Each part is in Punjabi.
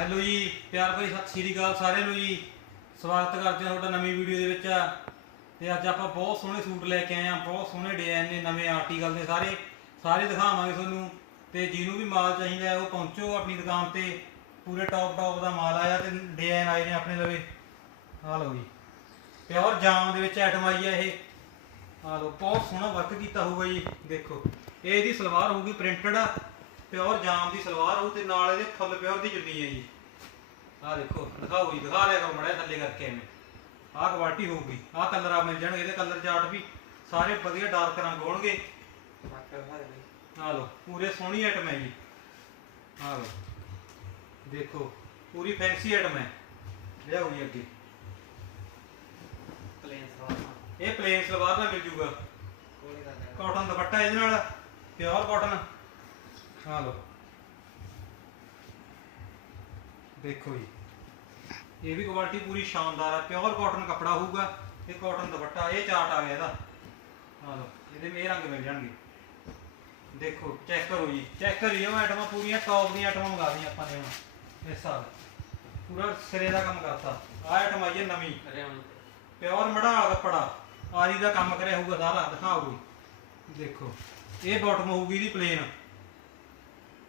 ਹੈਲੋ ਜੀ, ਪਿਆਰ ਭਰੀ ਸਤਿ ਸ਼੍ਰੀ ਅਕਾਲ ਸਾਰਿਆਂ ਨੂੰ ਜੀ। ਸਵਾਗਤ ਕਰਦੇ ਹਾਂ ਤੁਹਾਡਾ ਨਵੀਂ ਵੀਡੀਓ ਦੇ ਵਿੱਚ। ਤੇ ਅੱਜ ਆਪਾਂ ਬਹੁਤ ਸੋਹਣੇ ਸੂਟ ਲੈ ਕੇ ਆਏ ਆ ਬਹੁਤ ਸੋਹਣੇ ਡਿਜ਼ਾਈਨ ਨੇ, ਨਵੇਂ ਆਰਟੀਕਲ ਨੇ ਸਾਰੇ। ਸਾਰੇ ਦਿਖਾਵਾਂਗੇ ਤੁਹਾਨੂੰ। ਤੇ ਜਿਹਨੂੰ ਵੀ ਮਾਲ ਚਾਹੀਦਾ ਹੈ, ਉਹ ਪਹੁੰਚੋ ਆਪਣੀ ਦੁਕਾਨ ਤੇ। ਪੂਰੇ ਟੌਪ ਟੌਪ ਦਾ ਮਾਲ ਆਇਆ ਤੇ ਡਿਜ਼ਾਈਨ ਆਏ ਨੇ ਆਪਣੇ ਲਵੇ। ਆ ਲਓ ਜੀ। ਪਿਓਰ ਜਾਮ ਦੇ ਵਿੱਚ ਆਈਟਮ ਆਈ ਹੈ ਇਹ। ਆ ਲਓ, ਬਹੁਤ ਸੋਹਣਾ ਵਰਕ ਕੀਤਾ ਹੋਊਗਾ ਜੀ, ਦੇਖੋ। ਇਹ ਇਹਦੀ ਸਲਵਾਰ ਹੋਊਗੀ ਪ੍ਰਿੰਟਡ ਪਿਓਰ ਜਾਮ ਦੀ ਸਲਵਾਰ ਹੋਊ ਤੇ ਨਾਲ ਇਹਦੇ ਫੁੱਲ ਪਿਓਰ ਦੀ ਚੁੰਨੀ ਹੈ ਜੀ। ਆਹ ਦੇਖੋ ਦਿਖਾਓ ਜੀ ਦਿਖਾ ਰਿਹਾ ਕਰੋ ਮੜਾ ਥੱਲੇ ਕਰਕੇ ਐਵੇਂ। ਆਹ ਕੁਆਲਿਟੀ ਹੋਊਗੀ ਆਹ ਕਲਰ ਆ ਮਿਲ ਜਾਣਗੇ ਇਹਦੇ ਕਲਰ ਚਾਰਟ ਵੀ ਸਾਰੇ ਵਧੀਆ ਡਾਰਕ ਰੰਗ ਹੋਣਗੇ। ਆਹ ਲਓ ਪੂਰੇ ਸੋਹਣੀ ਆਈਟਮ ਹੈ ਜੀ। ਆਹ ਲਓ ਦੇਖੋ ਪੂਰੀ ਫੈਂਸੀ ਆਈਟਮ ਹੈ। ਲਿਆਓ ਜੀ ਅੱਗੇ। ਇਹ ਪਲੇਨ ਸਲਵਾਰ ਨਾਲ ਮਿਲ ਜੂਗਾ। ਕਾਟਨ ਦੁਪੱਟਾ ਇਹਦੇ ਨਾਲ ਪਿਓਰ ਕਾਟਨ ਆ ਲਓ। ਦੇਖੋ ਜੀ। ਇਹ ਵੀ ਕੁਆਲਿਟੀ ਪੂਰੀ ਸ਼ਾਨਦਾਰ ਹੈ ਪਿਓਰ ਕਾਟਨ ਕਪੜਾ ਹੋਊਗਾ। ਤੇ ਕਾਟਨ ਦੁਪੱਟਾ ਇਹ ਚਾਰਟ ਆ ਗਿਆ ਇਹਦਾ। ਆ ਲਓ। ਇਹਦੇ ਇਹ ਰੰਗ ਮਿਲ ਜਾਣਗੇ। ਦੇਖੋ ਚੈੱਕ ਕਰੋ ਜੀ। ਚੈੱਕ ਕਰਿਓ ਆਈਟਮਾਂ ਪੂਰੀਆਂ ਟੌਪ ਦੀਆਂ ਆਈਟਮਾਂ ਮੰਗਾ ਦੀਆਂ ਆਪਾਂ ਨੇ ਹੁਣ। ਇਸ ਸਾਲ। ਪੂਰਾ ਸਿਰੇ ਦਾ ਕੰਮ ਕਰਤਾ। ਆਹ ਆਈਟਮ ਆਈ ਹੈ ਨਵੀਂ। ਪਿਓਰ ਮੜਾਲ ਕੱਪੜਾ। ਆਰੀ ਦਾ ਕੰਮ ਕਰਿਆ ਹੋਊਗਾ ਸਾਰਾ ਦਿਖਾਓ ਜੀ ਦੇਖੋ। ਇਹ ਬਾਟਮ ਹੋਊਗੀ ਇਹਦੀ ਪਲੇਨ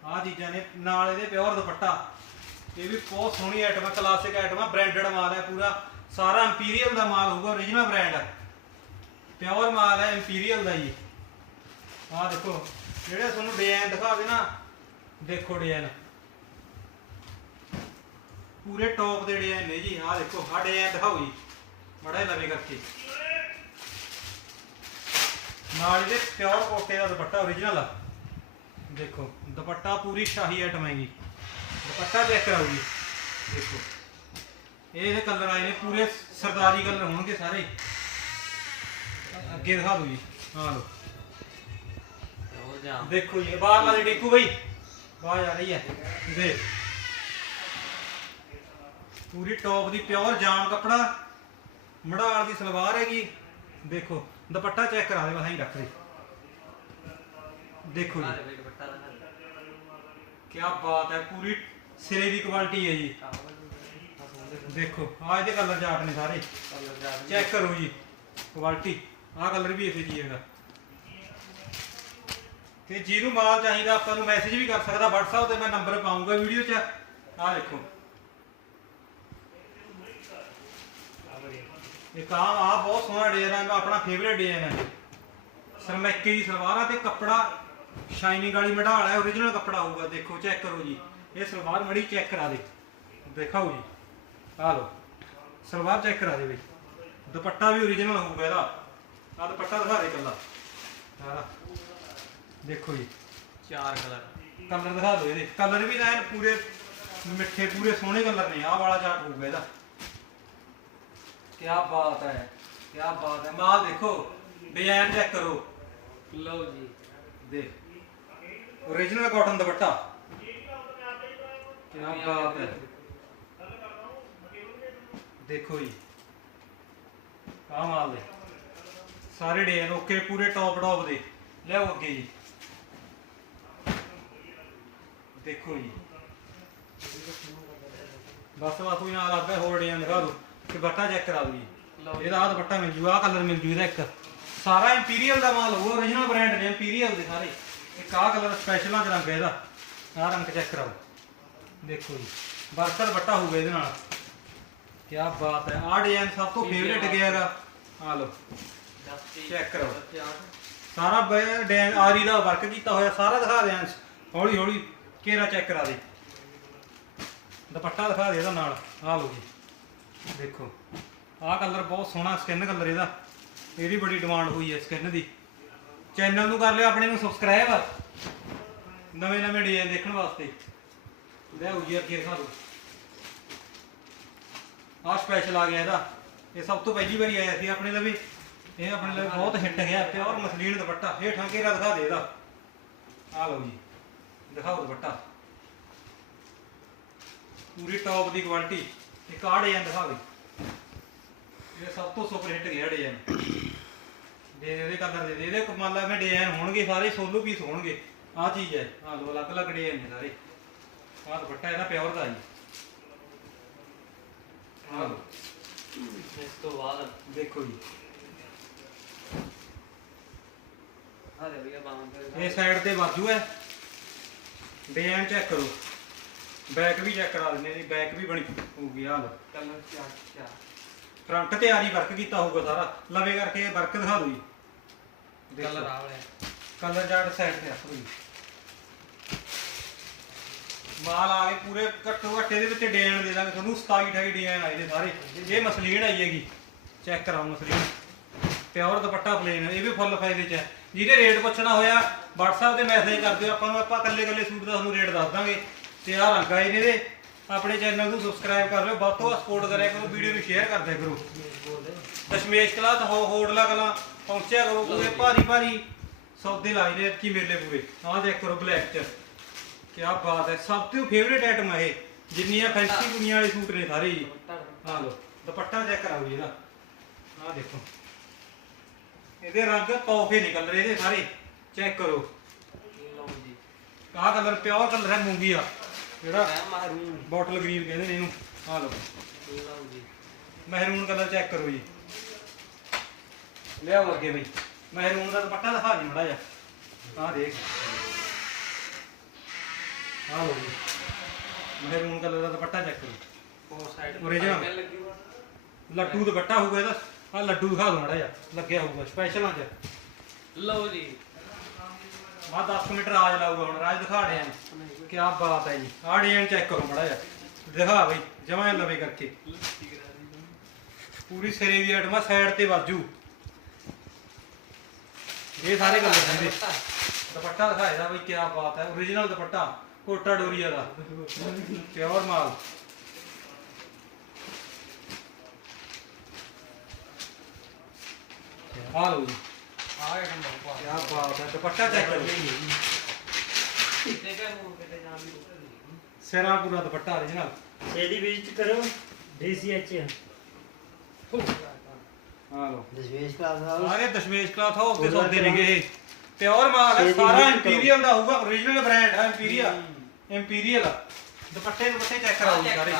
ਆਹ ਚੀਜ਼ਾਂ ਨੇ, ਨਾਲ ਇਹਦੇ ਪਿਓਰ ਦੁਪੱਟਾ। ਇਹ ਵੀ ਬਹੁਤ ਸੋਹਣੀ ਆਈਟਮ ਹੈ ਕਲਾਸਿਕ ਆਈਟਮ ਹੈ ਬ੍ਰਾਂਡਡ ਮਾਲ ਹੈ ਪੂਰਾ। ਸਾਰਾ ਇੰਪੀਰੀਅਲ ਦਾ ਮਾਲ ਹੋਊਗਾ origignal ਬ੍ਰਾਂਡ ਪਿਓਰ ਮਾਲ ਹੈ ਇੰਪੀਰੀਅਲ ਦਾ ਜੀ ਆਹ ਦੇਖੋ, ਜਿਹੜੇ ਤੁਹਾਨੂੰ ਡਿਜ਼ਾਈਨ ਦਿਖਾ ਦੇ ਨਾ, ਦੇਖੋ ਡਿਜ਼ਾਈਨ ਪੂਰੇ ਟੌਪ ਦੇ ਡਿਜ਼ਾਈਨ ਨੇ ਜੀ, ਆਹ ਦੇਖੋ, ਆਹ ਡਿਜ਼ਾਈਨ ਦਿਖਾਓ ਜੀ। ਮੜਾ ਲਵੇ ਕਰਕੇ। ਨਾਲ ਇਹਦੇ ਪਿਓਰ ਕੋਟੇ ਦਾ ਦੁਪੱਟਾ origignal ਆ। ਦੇਖੋ ਦੁਪੱਟਾ ਪੂਰੀ ਸ਼ਾਹੀ ਆਈਟਮ ਹੈਗੀ। ਦੁਪੱਟਾ ਚੈੱਕ ਕਰਾਓ ਜੀ। ਦੇਖੋ ਇਹ ਕਲਰ ਆਏ ਨੇ ਪੂਰੇ ਸਰਦਾਰੀ ਕਲਰ ਹੋਣਗੇ ਸਾਰੇ। ਅੱਗੇ ਦਿਖਾ ਦਿਓ ਜੀ ਹਾਂ ਲਓ। ਦੇਖੋ ਜੀ ਬਾਹਰ ਲਾ ਦੇ ਡੇਕੂ ਬਈ। ਬਾਹਰ ਆ ਰਹੀ ਹੈ। ਦੇਖ। ਪੂਰੀ ਟੌਪ ਦੀ ਪਿਓਰ ਜਾਮ ਕੱਪੜਾ ਮੜਾਲ ਦੀ ਸਲਵਾਰ ਹੈਗੀ। ਦੇਖੋ ਦੁਪੱਟਾ ਚੈੱਕ ਕਰਾ ਦੇ ਬਸ ਐਂ ਰੱਖ ਦੇ। ਦੇਖੋ ਜੀ। ਕੀ ਬਾਤ ਹੈ, ਪੂਰੀ ਸਿਰੇ ਦੀ ਕੁਆਲਿਟੀ ਹੈ ਜੀ। ਦੇਖੋ, ਆਹ ਇਹਦੇ ਕਲਰ ਜਾਟ ਨੇ ਸਾਰੇ। ਚੈੱਕ ਕਰੋ ਜੀ ਕੁਆਲਿਟੀ ਆਹ ਕਲਰ ਵੀ ਇਸੇ ਜੀ ਹੈਗਾ। ਤੇ ਜਿਹਨੂੰ ਮਾਲ ਚਾਹੀਦਾ, ਆਪਾਂ ਨੂੰ ਮੈਸੇਜ ਵੀ ਕਰ ਸਕਦਾ WhatsApp ਤੇ, ਮੈਂ ਨੰਬਰ ਪਾਉਂਗਾ ਵੀਡੀਓ 'ਚ। ਆਹ ਦੇਖੋ। ਇੱਕ ਆਹ ਆ ਬਹੁਤ ਸੋਹਣਾ ਡਿਜ਼ਾਈਨ ਹੈ, ਆਪਣਾ ਫੇਵਰੇਟ ਡਿਜ਼ਾਈਨ ਹੈ। ਸਰਮੈਕੇ ਦੀ ਸਲਵਾਰਾਂ ਤੇ ਕੱਪੜਾ ਸ਼ਾਈਨਿੰਗ ਵਾਲੀ ਮਢਾਲ ਹੈ origignal ਕੱਪੜਾ ਹੋਊਗਾ ਦੇਖੋ ਚੈੱਕ ਕਰੋ ਜੀ। ਇਹ ਸਲਵਾਰ ਮੜੀ ਚੈੱਕ ਕਰਾ ਦੇ। ਦਿਖਾਓ ਜੀ। ਆਹ ਲਓ। ਸਲਵਾਰ ਚੈੱਕ ਕਰਾ ਦੇ ਬਈ। ਦੁਪੱਟਾ ਵੀ origignal ਹੋਊਗਾ ਇਹਦਾ। ਆਹ ਦੁਪੱਟਾ ਦਿਖਾ ਦੇ ਕੱਲਾ ਆਹ। ਦੇਖੋ ਜੀ। ਚਾਰ ਕਲਰ ਕਲਰ ਦਿਖਾ ਦਿਓ ਇਹਦੇ। ਕਲਰ ਵੀ ਐਨ ਪੂਰੇ ਮਿੱਠੇ ਪੂਰੇ ਸੋਹਣੇ ਕਲਰ ਨੇ। ਆਹ ਵਾਲਾ ਚਾਰਟ ਹੋਊਗਾ ਇਹਦਾ। ਕੀ ਬਾਤ ਹੈ। ਕੀ ਬਾਤ ਹੈ। ਮਾਲ ਦੇਖੋ। ਡਿਜ਼ਾਈਨ ਚੈੱਕ ਕਰੋ। ਲਓ ਜੀ। ਦੇਖ। Origignal ਕਾਟਨ ਦੁਪੱਟਾ। ਕੀ ਬਾਤ ਹੈ। ਦੇਖੋ ਜੀ। ਆਹ ਮਾਲ ਦੇ। ਸਾਰੇ ਡਿਜ਼ਾਈਨ ਓਕੇ ਪੂਰੇ ਟੌਪ ਟੌਪ ਦੇ। ਲਿਆਓ ਅੱਗੇ ਜੀ। ਦੇਖੋ ਜੀ। ਬਸ ਵਾ ਕੋਈ ਨਾਲ ਆਪੇ ਹੋਰ ਡਿਜ਼ਾਈਨ ਦਿਖਾ ਦਿਓ। ਤੇ ਬੱਟਾ ਚੈੱਕ ਕਰਾ ਦਿਓ ਜੀ। ਇਹਦਾ ਆਹ ਦੁਪੱਟਾ ਮਿਲ ਜੂ ਆਹ ਕਲਰ ਮਿਲ ਜੂ ਇਹਦਾ ਇੱਕ। ਸਾਰਾ ਇੰਪੀਰੀਅਲ ਦਾ ਮਾਲ ਹੋਊ origignal ਬ੍ਰਾਂਡ ਨੇ ਇੰਪੀਰੀਅਲ ਦੇ ਸਾਰੇ। ਇੱਕ ਆਹ ਕਲਰ ਸਪੈਸ਼ਲਾਂ ਚ ਰੰਗ ਹੈ ਇਹਦਾ। ਆਹ ਰੰਗ ਚੈੱਕ ਕਰਾਓ। ਦੇਖੋ ਜੀ ਵਰਕਰ ਦੁਪੱਟਾ ਹੋਊਗਾ ਇਹਦੇ ਨਾਲ। ਕੀ ਬਾਤ ਹੈ ਆਹ ਡਿਜ਼ਾਈਨ ਸਭ ਤੋਂ ਫੇਵਰੇਟ ਗਿਆ ਹੈਗਾ ਆ। ਲਓ ਚੈੱਕ ਕਰੋ ਸਾਰਾ ਡਿਜ਼ਾਈਨ ਆਰੀ ਦਾ ਵਰਕ ਕੀਤਾ ਹੋਇਆ ਸਾਰਾ ਦਿਖਾ ਦੇ ਅੰਸ਼ ਹੌਲੀ ਹੌਲੀ ਕੇਰਾ ਚੈੱਕ ਕਰਾ ਦੇ। ਦੁਪੱਟਾ ਦਿਖਾ ਦੇ ਇਹਦਾ ਨਾਲ। ਆਹ ਲਓ ਜੀ ਦੇਖੋ। ਆਹ ਕਲਰ ਬਹੁਤ ਸੋਹਣਾ ਸਕਿਨ ਕਲਰ ਇਹਦਾ। ਇਹਦੀ ਬੜੀ ਡਿਮਾਂਡ ਹੋਈ ਹੈ ਸਕਿਨ ਦੀ। ਚੈਨਲ ਨੂੰ ਕਰ ਲਿਓ ਆਪਣੇ ਨੂੰ ਸਬਸਕ੍ਰਾਈਬ ਨਵੇਂ ਨਵੇਂ ਡਿਜ਼ਾਈਨ ਦੇਖਣ ਵਾਸਤੇ। ਲੈ ਜੀ ਅੱਗੇ ਦਿਖਾ ਦਿਓ ਸਪੈਸ਼ਲ ਆ ਗਿਆ ਇਹਦਾ। ਇਹ ਸਭ ਤੋਂ ਪਹਿਲੀ ਵਾਰੀ ਆਇਆ ਸੀ ਆਪਣੇ ਲਵੇ। ਇਹ ਆਪਣੇ ਲਈ ਬਹੁਤ ਹਿੱਟ ਗਿਆ ਪਿਓਰ ਮਸਲੀਨ ਦੁਪੱਟਾ। ਹੇਠਾਂ ਘੇਰਾ ਦਿਖਾ ਦੇ ਇਹਦਾ। ਆ ਲਓ ਜੀ। ਦਿਖਾਓ ਦੁਪੱਟਾ। ਪੂਰੀ ਟੌਪ ਦੀ ਕੁਆਲਿਟੀ ਇੱਕ ਆਹ ਡਿਜ਼ਾਈਨ ਦਿਖਾ ਦੇ ਇਹ ਸਭ ਤੋਂ ਸੁਪਰ ਹਿੱਟ ਗਿਆ ਡਿਜ਼ਾਈਨ ਦੇ ਦੇ ਉਹਦੇ ਕਲਰ ਦੇ ਦੇ ਇਹਦੇ ਮੰਨ ਲਾ ਮੈਂ ਡਿਜ਼ਾਈਨ ਹੋਣਗੇ ਸਾਰੇ ਸੋਲੋ ਪੀਸ ਹੋਣਗੇ। ਆਹ ਚੀਜ਼ ਹੈ ਆਹ ਲੋ ਅਲੱਗ ਅਲੱਗ ਡਿਜ਼ਾਈਨ ਨੇ ਸਾਰੇ। ਆਹ ਦੁਪੱਟਾ ਇਹਦਾ ਪਿਓਰ ਦਾ ਜੀ। ਆਹ ਲੋ ਇਸ ਤੋਂ ਬਾਅਦ ਦੇਖੋ ਜੀ। ਆਹ ਦੇ ਭਈਆ ਬਾਹਾਂ ਇਹ ਸਾਈਡ ਤੇ ਬਾਜੂ ਹੈ। ਡਿਜ਼ਾਈਨ ਚੈੱਕ ਕਰੋ। ਬੈਕ ਵੀ ਚੈੱਕ ਕਰਾ ਦਿੰਦੇ ਜੀ ਬੈਕ ਵੀ ਬਣੀ ਹੋਊਗੀ ਆਹ ਲੋ ਕਲਰ ਚਾਰ ਚਾਰ ਫਰੰਟ ਤੇ ਆਰੀ ਵਰਕ ਕੀਤਾ ਹੋਊਗਾ ਸਾਰਾ। ਲਵੇ ਕਰਕੇ ਵਰਕ ਦਿਖਾ ਦਿਓ ਜੀ। ਕਲਰ ਆ ਵਾਲੇ ਕਲਰ ਚਾਰਟ ਸਾਈਡ ਤੇ ਰੱਖੋ ਮਾਲ ਆ ਪੂਰੇ ਘੱਟੋ ਘੱਟ ਇਹਦੇ ਵਿੱਚ ਡਿਜ਼ਾਈਨ ਦੇ ਦਾਂਗੇ। ਤੁਹਾਨੂੰ 27 28 ਡਿਜ਼ਾਈਨ ਆਏ ਨੇ ਸਾਰੇ। ਇਹ ਮਸਲੀਨ ਆਈ ਹੈਗੀ। ਚੈੱਕ ਕਰਾਓ ਮਸਲੀਨ। ਪਿਓਰ ਦੁਪੱਟਾ ਪਲੇਨ ਇਹ ਵੀ ਫੁੱਲ ਫਾਇਦੇ ਚ ਹੈ। ਜਿਹਦੇ ਰੇਟ ਪੁੱਛਣਾ ਹੋਇਆ WhatsApp ਤੇ ਮੈਸੇਜ ਕਰ ਦਿਓ ਆਪਾਂ ਨੂੰ ਆਪਾਂ ਇਕੱਲੇ ਇਕੱਲੇ ਸੂਟ ਦਾ ਤੁਹਾਨੂੰ ਰੇਟ ਦੱਸ ਦਾਂਗੇ। ਤੇ ਆਹ ਰੰਗ ਆਏ ਨੇ ਇਹਦੇ। ਆਪਣੇ ਚੈਨਲ ਨੂੰ ਸਬਸਕ੍ਰਾਈਬ ਕਰ ਲਿਓ। ਵੱਧ ਤੋਂ ਵੱਧ ਸਪੋਰਟ ਕਰਿਆ ਕਰੋ। ਵੀਡੀਓ ਨੂੰ ਸ਼ੇਅਰ ਕਰਦਿਆ ਕਰੋ। ਦਸ਼ਮੇਸ਼ ਕਲਾ ਹੋ ਹੋੜਲਾ ਕਲਾ। ਪਹੁੰਚਿਆ ਕਰੋ ਪੂਰੇ ਭਾਰੀ ਭਾਰੀ ਸੌਦੇ ਲਾਏ ਨੇ ਕੀ ਮੇਲੇ ਪੂਰੇ। ਆਹ ਦੇਖ ਕਰੋ ਬਲੈਕ ਚ। ਕੀ ਬਾਤ ਹੈ ਸਭ ਤੋਂ ਫੇਵਰੇਟ ਆਈਟਮ ਹੈ ਇਹ। ਜਿੰਨੀਆਂ ਫੈਂਸੀ ਕੁੜੀਆਂ ਵਾਲੇ ਸੂਟ ਨੇ ਸਾਰੇ ਜੀ ਆ ਲਓ ਦੁਪੱਟਾ ਚੈੱਕ ਕਰਾਓ ਜੀ ਇਹਦਾ। ਆਹ ਦੇਖੋ। ਇਹਦੇ ਰੰਗ ਤੋਹਫੇ ਨੇ ਕਲਰ ਇਹਦੇ ਸਾਰੇ। ਚੈੱਕ ਕਰੋ। ਆਹ ਕਲਰ ਪਿਓਰ ਕਲਰ ਹੈ ਮੂੰਗੀ ਆ ਜਿਹੜਾ ਮੈਂ ਮਾਰੂੰ ਬੋਟਲ ਗ੍ਰੀਨ ਕਹਿੰਦੇ ਨੇ ਇਹਨੂੰ। ਆਹ ਜੀ ਮਹਿਰੂਨ ਕਲਰ ਚੈੱਕ ਕਰੋ ਜੀ। ਲਿਆਓ ਅੱਗੇ ਬਈ। ਮਹਿਰੂਨ ਦਾ ਦੁਪੱਟਾ ਦਿਖਾ ਦੇ ਮੜਾ ਜਾ ਆਹ ਦੇਖ। ਆਹ ਲਓ ਜੀ। ਮਹਿਰੂਨ ਕਲਰ ਦਾ ਦੁਪੱਟਾ ਚੈੱਕ ਕਰੋ। Four side. ਲੱਗੀ ਹੋਈ। ਲੱਡੂ ਦੁਪੱਟਾ ਹੋਊਗਾ ਇਹਦਾ। ਆਹ ਲੱਡੂ ਦਿਖਾ ਦੋ ਮੜਾ ਜਾ ਲੱਗਿਆ ਹੋਊਗਾ ਸਪੈਸ਼ਲਾਂ ਚ ਲਓ ਜੀ। ਆਹ 10 ਮਿੰਟ ਰਾਜ ਲਾਊਗਾ ਹੁਣ। ਰਾਜ ਦਿਖਾ ਰਹੇ ਆਂ ਕੀ ਬਾਤ ਹੈ ਜੀ। ਆਹ ਡਿਜ਼ਾਈਨ ਚੈੱਕ ਕਰੋ ਮੜਾ ਜਾ ਦਿਖਾ ਬਈ ਜਮਾਂ ਲਵੇ ਕਰਕੇ। ਪੂਰੀ ਸਿਰੇ ਦੀ ਆਈਟਮਾਂ ਸਾਈਡ ਤੇ ਵਾਜੂ। ਇਹ ਸਾਰੇ ਗੱਲ ਕਹਿੰਦੇ। ਦੁਪੱਟਾ ਦਿਖਾਇਦਾ ਬਈ ਕੀ ਬਾਤ ਹੈ origignal ਦੁਪੱਟਾ ਕੋਟਾ ਡੋਰੀਆ ਦਾ ਪਿਓਰ ਮਾਲ। ਆ ਲਓ ਜੀ। ਆ ਗਿਆ ਕੀ ਬਾਤ ਹੈ। ਦੁਪੱਟਾ ਚੈੱਕ ਕਰੋ ਦੀ ਸਿਰਾ ਪੂਰਾ ਦੁਪੱਟਾ origignal ਇਹਦੀ ਵਿਜ਼ਿਟ ਕਰੋ ਡੀਸੀਐਚ ਆ ਲਓ। ਦਸ਼ਵੇਸ਼ ਕਲਾਸ ਹਾਊਸ ਸਾਰੇ ਦਸ਼ਮੇਸ਼ ਕਲਾਥ ਹਾਊਸ ਦੇ ਸੌਦੇ ਨੇਗੇ ਇਹ। ਪਿਓਰ ਮਾਲ ਹੈ ਸਾਰਾ। ਇੰਪੀਰੀਅਲ ਦਾ ਹੋਊਗਾ origignal ਬ੍ਰਾਂਡ ਹੈ ਇੰਪੀਰੀਅਲ ਇੰਪੀਰੀਅਲ ਦੁਪੱਟੇ ਦੁਪੱਟੇ ਚੈੱਕ ਕਰਾਓ ਜੀ ਸਾਰੇ।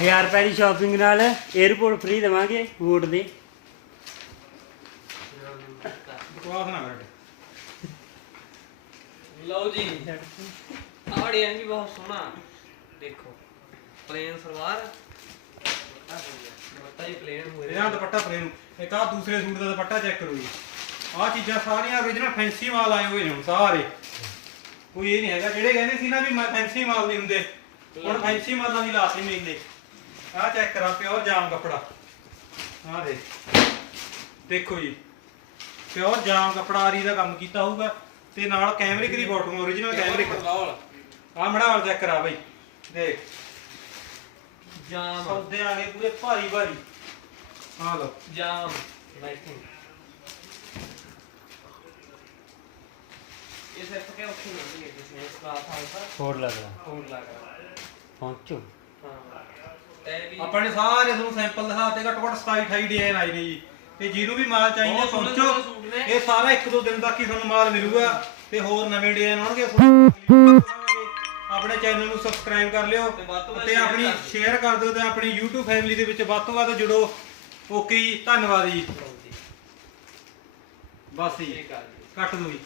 1000 ਰੁਪਏ ਦੀ ਸ਼ਾਪਿੰਗ ਨਾਲ 에어ਪੋਰਟ ਫ੍ਰੀ ਦੇਵਾਂਗੇ ਵੋਟ ਦੇ। ਬਕਵਾਸ ਨਾ ਕਰ। ਲਓ ਜੀ ਆਹ ਡਿਜ਼ਾਈਨ ਵੀ ਬਹੁਤ ਸੋਹਣਾ। ਦੇਖੋ ਪਲੇਨ ਸਲਵਾਰ। ਆ ਹੀ ਪਲੇਨ ਹੋਏ ਇਹਦਾ ਦੁਪੱਟਾ ਪਰੇ ਨੂੰ ਇੱਕ ਆਹ ਦੂਸਰੇ ਸੂਟ ਦਾ ਦੁਪੱਟਾ ਚੈੱਕ ਕਰੋ ਜੀ। ਆਹ ਚੀਜ਼ਾਂ ਸਾਰੀਆਂ origignal ਫੈਂਸੀ ਮਾਲ ਆਏ ਹੋਏ ਨੇ ਹੁਣ ਸਾਰੇ। ਕੋਈ ਇਹ ਨਹੀਂ ਹੈਗਾ ਜਿਹੜੇ ਕਹਿੰਦੇ ਸੀ ਨਾ ਵੀ ਫੈਂਸੀ ਮਾਲ ਨਹੀਂ ਹੁੰਦੇ ਹੁਣ ਫੈਂਸੀ ਮਾਲਾਂ ਦੀ ਲਾਤੀ ਮੇਲੇ ਆਹ ਚੈੱਕ ਕਰਾ ਪਿਓਰ ਜਾਮ ਕੱਪੜਾ। ਆਹ ਦੇ ਦੇਖੋ ਜੀ ਪਿਓਰ ਜਾਮ ਕੱਪੜਾ ਆਰੀ ਦਾ ਕੰਮ ਕੀਤਾ ਹੋਊਗਾ ਤੇ ਨਾਲ ਕੈਮਰਿਕ ਦੀ ਬਾਟਮ origignal ਕੈਮਰਿਕ ਲਓ ਆਹ ਮੜਾਵਲ ਚੈੱਕ ਕਰਾ ਬਈ। ਦੇਖ। ਜਾਮ। ਸੌਦੇ ਆ ਗਏ ਪੂਰੇ ਭਾਰੀ ਭਾਰੀ ਆਹ ਲਓ। ਜਾਮ ਲਾਈਟਿੰਗ। ਇਹ ਸਿਰਫ ਕਿ ਉੱਥੇ ਮਿਲਣਗੇ ਜਿਸਨੇ ਇਸ ਕਲਾਸ ਹਾਊਸ ਕੋਡ ਲੱਗਦਾ ਕੋਡ ਲੱਗਾ ਪਹੁੰਚੋ। ਹਾਂ। ਤੇ ਵੀ ਆਪਾਂ ਨੇ ਸਾਰੇ ਤੁਹਾਨੂੰ ਸੈਂਪਲ ਦਿਖਾਤੇ ਘੱਟੋ ਘੱਟ 27 28 ਡਿਜ਼ਾਈਨ ਆਏ ਨੇ ਜੀ। ਤੇ ਜਿਹਨੂੰ ਵੀ ਮਾਲ ਚਾਹੀਦਾ ਬਹੁਤ ਸੋਹਣੇ ਪਹੁੰਚੋ। ਸੋਹਣੇ ਸੂਟ ਨੇ। ਇਹ ਸਾਰਾ ਇੱਕ ਦੋ ਦਿਨ ਤੱਕ ਹੀ ਤੁਹਾਨੂੰ ਮਾਲ ਮਿਲੂਗਾ। ਤੇ ਹੋਰ ਨਵੇਂ ਡਿਜ਼ਾਈਨ ਆਉਣਗੇ ਆਪਣੇ ਚੈਨਲ ਨੂੰ ਸਬਸਕ੍ਰਾਈਬ ਕਰ ਲਿਓ ਤੇ ਵੱਧ ਤੋਂ ਵੱਧ ਤੇ share ਆਪਣੀ ਕਰ ਦਿਓ। ਸ਼ੇਅਰ ਕਰ ਦਿਓ ਤੇ ਆਪਣੀ YouTube ਫੈਮਿਲੀ ਦੇ ਵਿੱਚ ਵੱਧ ਤੋਂ ਵੱਧ ਜੁੜੋ। ਓਕੇ ਜੀ ਧੰਨਵਾਦ ਜੀ। ਬਸ ਜੀ ਠੀਕ ਆ ਜੀ। ਕੱਟ ਦਿਓ ਜੀ।